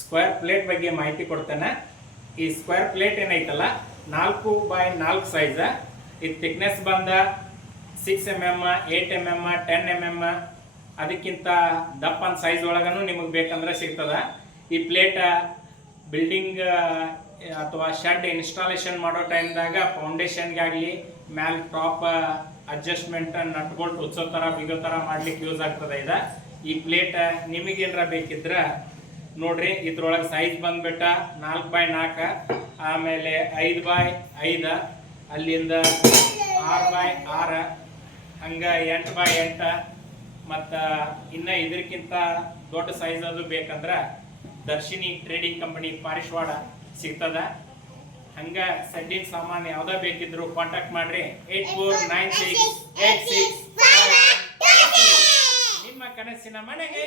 Square plate ಬಗ್ಗೆ ಮಾಹಿತಿ ಕೊಡ್ತೇನೆ. ಈ ಸ್ಕ್ವೇರ್ ಪ್ಲೇಟ್ ಏನೈತಲ್ಲ 4x4 ಸೈಜ್. ಇದು ಥಿಕ್ನೆಸ್ ಬಂದ 6 mm, 8 mm, 10 mm. ಅದಕ್ಕಿಂತ ದಪ್ಪನ ಸೈಜ್ ಒಳಗನು ನಿಮಗೆ ಬೇಕಂದ್ರೆ ಸಿಗ್ತದ. ಈ ಪ್ಲೇಟ್ ಬಿಲ್ಡಿಂಗ್ ಅಥವಾ ಶೆಡ್ ಇನ್ಸ್ಟಾಲೇಷನ್ ಮಾಡೋ ಟೈಮ್ದಾಗ ಫೌಂಡೇಶನ್ಗಾಗಲಿ ಮ್ಯಾಲ್ ಟಾಪ್ ಅಡ್ಜಸ್ಟ್ಮೆಂಟ್ ನಟ್ ಬೋಲ್ಟ್ ಉಚ್ಚೋ ಥರ ಬಿಗೋ ಥರ ಮಾಡ್ಲಿಕ್ಕೆ ಯೂಸ್ ಆಗ್ತದೆ. ಈ ಪ್ಲೇಟ್ ನಿಮಗೇನಾರ ಬೇಕಿದ್ರೆ ನೋಡ್ರಿ, ಇದ್ರೊಳಗೆ ಸೈಜ್ ಬಂದ್ಬಿಟ್ಟ 4x4, ಆಮೇಲೆ 5x5, ಅಲ್ಲಿಂದ 6x6, ಹಂಗ 8x8, ಮತ್ತು ಇನ್ನು ಇದಕ್ಕಿಂತ ದೊಡ್ಡ ಸೈಜ್ ಅದು ಬೇಕಂದ್ರೆ ದರ್ಶಿನಿ ಟ್ರೇಡಿಂಗ್ ಕಂಪನಿ ಪಾರಿಶ್ವಾಡ ಸಿಗ್ತದ. ಹಂಗ ಸೆಡ್ಡಿನ ಸಾಮಾನು ಯಾವ್ದ ಬೇಕಿದ್ರು ಕಾಂಟ್ಯಾಕ್ಟ್ ಮಾಡ್ರಿ. 849686. ನಿಮ್ಮ ಕನಸಿನ ಮನೆಗೆ